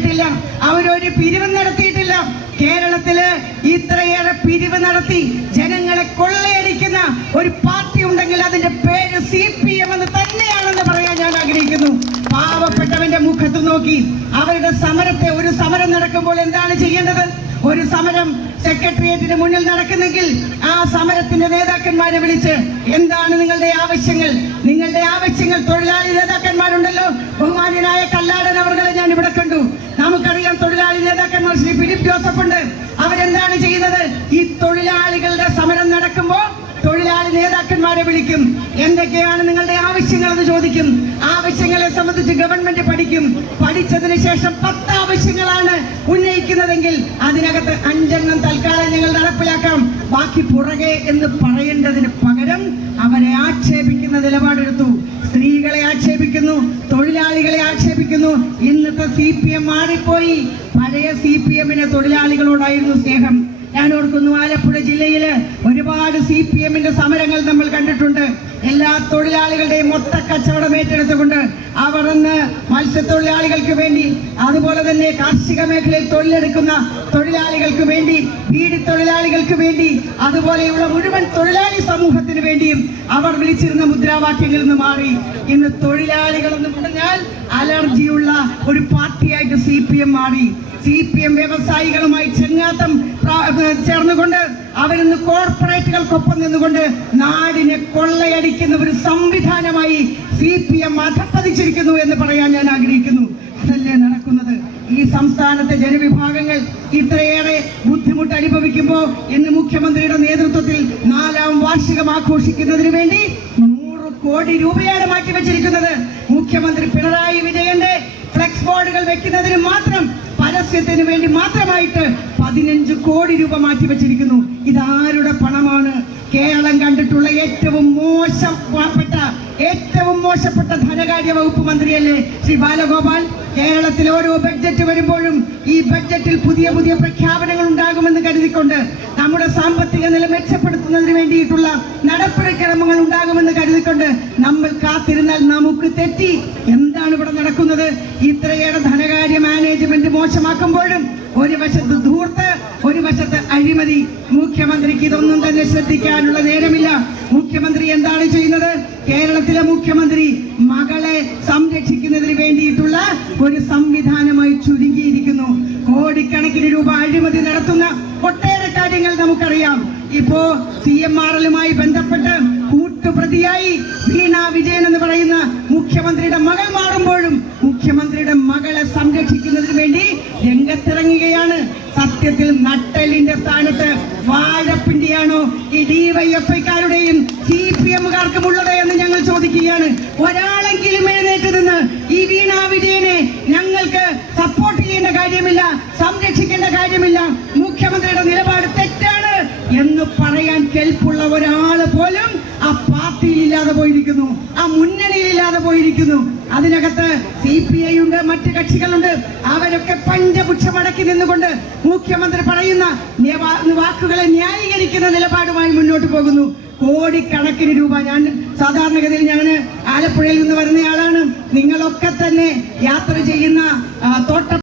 ഉണ്ടായിട്ടില്ല അവരൊരു പിരിവ് നടത്തിയിട്ടില്ല. കേരളത്തിൽ ഇത്രയേറെ പിരിവ് നടത്തി ജനങ്ങളെ കൊള്ളയടിക്കുന്ന ഒരു പാർട്ടി ഉണ്ടെങ്കിൽ അതിന്റെ പേര് സി പി എം എന്ന് തന്നെയാണെന്ന് പറയാൻ ഞാൻ ആഗ്രഹിക്കുന്നു. പാവപ്പെട്ടവന്റെ മുഖത്ത് നോക്കി അവരുടെ സമരത്തെ ഒരു സമരം നടക്കുമ്പോൾ എന്താണ് ചെയ്യേണ്ടത്? ഒരു സമരം സെക്രട്ടേറിയറ്റിന് മുന്നിൽ നടക്കുന്നെങ്കിൽ ആ സമരത്തിന്റെ നേതാക്കന്മാരെ വിളിച്ച് എന്താണ് നിങ്ങളുടെ ആവശ്യങ്ങൾ? നിങ്ങളുടെ ആവശ്യങ്ങൾ തൊഴിലാളി നേതാക്കന്മാരുണ്ടല്ലോ ബഹുമാന്യനായ കല്ലാടൻ അവർകളെ ഞാൻ ഇവിടെ കണ്ടു നമുക്കറിയാം തൊഴിലാളി നേതാക്കന്മാർ ശ്രീ ഫിലിപ്പ് ജോസഫ് ഉണ്ട് അവരെന്താണ് ചെയ്യുന്നത്? ഈ തൊഴിലാളികളുടെ സമരം നടക്കുമ്പോൾ തൊഴിലാളി നേതാക്കന്മാരെ വിളിക്കും. എന്തൊക്കെയാണ് നിങ്ങളുടെ ആവശ്യങ്ങൾ എന്ന് ചോദിക്കും. ആവശ്യങ്ങളെ സംബന്ധിച്ച് ഗവൺമെന്റ് പഠിക്കും. പഠിച്ചതിന് ശേഷം പത്ത് ആവശ്യങ്ങളാണ് ഉന്നയിക്കുന്നതെങ്കിൽ അതിനകത്ത് അഞ്ചെണ്ണം തൽക്കാലം ഞങ്ങൾ നടപ്പിലാക്കാം. ബാക്കി പുറകെ എന്ന് പറയേണ്ടതിന് പകരം അവരെ ആക്ഷേപിക്കുന്ന നിലപാടെടുത്തു. സ്ത്രീകളെ ആക്ഷേപിക്കുന്നു തൊഴിലാളികളെ ആക്ഷേപിക്കുന്നു. ഇന്നത്തെ സി പി എം മാറിപ്പോയി. പഴയ സി പി എമ്മിന് തൊഴിലാളികളോടായിരുന്നു സ്നേഹം. ഞാൻ ഓർക്കുന്നു ആലപ്പുഴ ജില്ലയിൽ ഒരുപാട് സി പി എമ്മിന്റെ സമരങ്ങൾ നമ്മൾ കണ്ടിട്ടുണ്ട്. എല്ലാ തൊഴിലാളികളുടെയും മൊത്ത കച്ചവടം ഏറ്റെടുത്തുകൊണ്ട് അവർ ഇന്ന് മത്സ്യത്തൊഴിലാളികൾക്ക് വേണ്ടി അതുപോലെ തന്നെ കാർഷിക മേഖലയിൽ തൊഴിലെടുക്കുന്ന തൊഴിലാളികൾക്ക് വേണ്ടി വീട് തൊഴിലാളികൾക്ക് വേണ്ടി അതുപോലെയുള്ള മുഴുവൻ തൊഴിലാളി സമൂഹത്തിന് വേണ്ടിയും അവർ വിളിച്ചിരുന്ന മുദ്രാവാക്യങ്ങളിൽ നിന്ന് മാറി. ഇന്ന് തൊഴിലാളികൾ എന്ന് പറഞ്ഞാൽ അലർജിയുള്ള ഒരു പാർട്ടിയായിട്ട് സി പി എം മാറി. സി പി എം വ്യവസായികളുമായി ചെങ്ങാത്തം ചേർന്നുകൊണ്ട് അവരിന്ന് കോർപ്പറേറ്റുകൾക്കൊപ്പം നിന്നുകൊണ്ട് നാടിനെ കൊള്ളയടിക്കുന്ന ഒരു സംവിധാനമായി സി പി എം അധപ്പതിച്ചിരിക്കുന്നു എന്ന് പറയാൻ ഞാൻ ആഗ്രഹിക്കുന്നു. അതല്ലേ നടക്കുന്നത്? ഈ സംസ്ഥാനത്തെ ജനവിഭാഗങ്ങൾ ഇത്രയേറെ ബുദ്ധിമുട്ട് അനുഭവിക്കുമ്പോൾ ഇന്ന് മുഖ്യമന്ത്രിയുടെ നേതൃത്വത്തിൽ നാലാം വാർഷികം ആഘോഷിക്കുന്നതിന് വേണ്ടി നൂറ് കോടി രൂപയാണ് മാറ്റിവെച്ചിരിക്കുന്നത്. മുഖ്യമന്ത്രി പിണറായി വിജയന്റെ ഫ്ലെക്സ് ബോർഡുകൾ വെക്കുന്നതിന് മാത്രം പരസ്യത്തിന് വേണ്ടി മാത്രമായിട്ട് പതിനഞ്ച് കോടി രൂപ മാറ്റി വെച്ചിരിക്കുന്നു ഇതാരുടെ പണമാണ്? കേരളം കണ്ടിട്ടുള്ള ഏറ്റവും മോശപ്പെട്ട ഏറ്റവും മോശപ്പെട്ട ധനകാര്യ വകുപ്പ് മന്ത്രിയല്ലേ ശ്രീ ബാലഗോപാൽ? കേരളത്തിൽ ഓരോ ബഡ്ജറ്റ് വരുമ്പോഴും ഈ ബഡ്ജറ്റിൽ പുതിയ പുതിയ പ്രഖ്യാപനങ്ങൾ ഉണ്ടാകുമെന്ന് കരുതിക്കൊണ്ട് നമ്മുടെ സാമ്പത്തിക നില മെച്ചപ്പെടുത്തുന്നതിന് വേണ്ടിയിട്ടുള്ള നടപടിക്രമങ്ങൾ ഉണ്ടാകുമെന്ന് കരുതിക്കൊണ്ട് നമ്മൾ കാത്തിരുന്നാൽ നമുക്ക് തെറ്റി. എന്താണ് ഇവിടെ നടക്കുന്നത്? ഇത്രയേറെ ധനകാര്യ മാനേജ്മെന്റ് മോശമാക്കുമ്പോഴും ഒരു വശത്ത് ധൂർത്ത് ഒരു വശത്ത് അഴിമതി. മുഖ്യമന്ത്രിക്ക് ഇതൊന്നും തന്നെ ശ്രദ്ധിക്കാനുള്ള നേരമില്ല. മുഖ്യമന്ത്രി എന്താണ് ചെയ്യുന്നത്? കേരളത്തിലെ മുഖ്യമന്ത്രി മകളെ സംരക്ഷിക്കുന്നതിന് വേണ്ടിയിട്ടുള്ള ഒരു സംവിധാനമായി ചുരുങ്ങിയിരിക്കുന്നു. കോടിക്കണക്കിന് രൂപ അഴിമതി നടത്തുന്ന ഒട്ടേറെ കാര്യങ്ങൾ നമുക്കറിയാം. ഇപ്പോ സി എം ആർ എല്ലുമായി ബന്ധപ്പെട്ട് കൂട്ടുപ്രതിയായി വീണ വിജയൻ എന്ന് പറയുന്ന സത്യത്തിൽ നട്ടലിന്റെ സ്ഥാനത്ത് വാഴപ്പിണ്ടിയാണോ ഈ ഡിവൈഎഫ്ഐക്കാരുടെയും സി പി എമ്മുകാർക്കും ഉള്ളത് എന്ന് ഞങ്ങൾ ചോദിക്കുകയാണ്. ഒരാളെങ്കിലും എഴുന്നേറ്റ് നിന്ന് ഈ വീണ വിജയനെ ഞങ്ങൾക്ക് സപ്പോർട്ട് ചെയ്യേണ്ട കാര്യമില്ല സംരക്ഷിക്കേണ്ട കാര്യമില്ല. മുഖ്യമന്ത്രിയുടെ നിലപാട് തെറ്റാണ് എന്ന് പറയാൻ കെൽപ്പുള്ള ഒരാൾ പോലും ഇല്ലാതെ പോയിരിക്കുന്നു. ആ മുന്നണിയിൽ ഇല്ലാതെ പോയിരിക്കുന്നു. അതിനകത്ത് സി പി ഐ ഉണ്ട് മറ്റ് കക്ഷികളുണ്ട്. അവരൊക്കെ പഞ്ചപുച്ഛമടക്കി നിന്നുകൊണ്ട് മുഖ്യമന്ത്രി പറയുന്ന വാക്കുകളെ ന്യായീകരിക്കുന്ന നിലപാടുമായി മുന്നോട്ട് പോകുന്നു. കോടിക്കണക്കിന് രൂപ ഞാൻ സാധാരണഗതിയിൽ ഞാൻ ആലപ്പുഴയിൽ നിന്ന് വരുന്നയാളാണ്. നിങ്ങളൊക്കെ തന്നെ യാത്ര ചെയ്യുന്ന തോട്ട